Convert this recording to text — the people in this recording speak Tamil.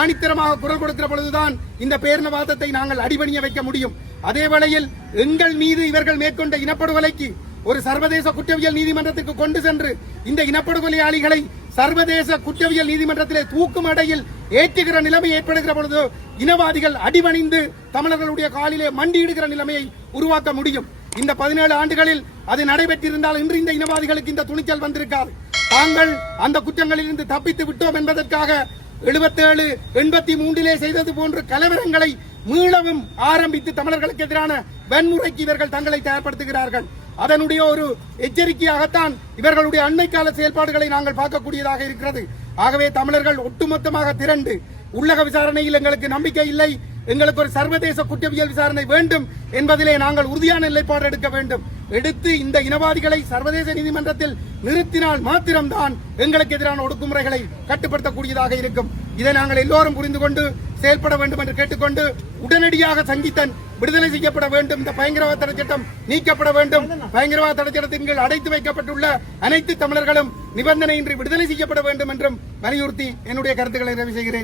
ஆணித்தரமாக குரல் கொடுக்கிற பொழுதுதான் இந்த பேரினவாதத்தை நாங்கள் அடிபணிய வைக்க முடியும். அதே வேளையில் எங்கள் மீது இவர்கள் மேற்கொண்ட இனப்படுகொலைக்கு ஒரு சர்வதேச குற்றவியல் நீதிமன்றத்துக்கு கொண்டு சென்று இந்த இனப்படுகொலையாளிகளை சர்வதேச குற்றவியல் நீதிமன்றத்திலே தூக்கும் அடையில் ஏற்றுகிற நிலைமை ஏற்படுகிற பொழுது இனவாதிகள் அடிபணிந்து தமிழர்களுடைய காலிலே மண்டியிடுகிற நிலைமையை உருவாக்க முடியும். இந்த 17 ஆண்டுகளில் அது நடைபெற்றிருந்தால் இன்று இந்த இனவாதிகளுக்கு இந்த துணிச்சல் வந்திருக்காது. தாங்கள் அந்த குற்றங்களில் இருந்து தப்பித்து விட்டோம் என்பதற்காக 77, 83 செய்தது போன்ற கலவரங்களை மீளவும் ஆரம்பித்து தமிழர்களுக்கு எதிரான வன்முறைக்கு இவர்கள் தங்களை தயார்படுத்துகிறார்கள். அதனுடைய ஒரு எச்சரிக்கையாகத்தான் இவர்களுடைய அண்மை கால செயல்பாடுகளை நாங்கள் பார்க்கக்கூடியதாக இருக்கிறது. ஆகவே தமிழர்கள் ஒட்டுமொத்தமாக திரண்டு உள்ளக விசாரணையில் எங்களுக்கு நம்பிக்கை இல்லை, எங்களுக்கு ஒரு சர்வதேச குற்றவியல் விசாரணை வேண்டும் என்பதிலே நாங்கள் உறுதியான நிலைப்பாடு எடுக்க வேண்டும். எடுத்து இந்த இனவாதிகளை சர்வதேச நீதிமன்றத்தில் நிறுத்தினால் மாத்திரம்தான் எங்களுக்கு எதிரான ஒடுக்குமுறைகளை கட்டுப்படுத்தக்கூடியதாக இருக்கும். இதை நாங்கள் எல்லோரும் புரிந்து கொண்டு செயல்பட வேண்டும் என்று கேட்டுக்கொண்டு உடனடியாக சங்கீதன் விடுதலை செய்யப்பட வேண்டும். இந்த பயங்கரவாத தடை சட்டம் நீக்கப்பட வேண்டும். பயங்கரவாத தடை சட்டத்தின் கீழ் அடைத்து வைக்கப்பட்டுள்ள அனைத்து தமிழர்களும் நிபந்தனையின்றி விடுதலை செய்யப்பட வேண்டும் என்றும் வலியுறுத்தி என்னுடைய கருத்துக்களை நிறைவு செய்கிறேன்.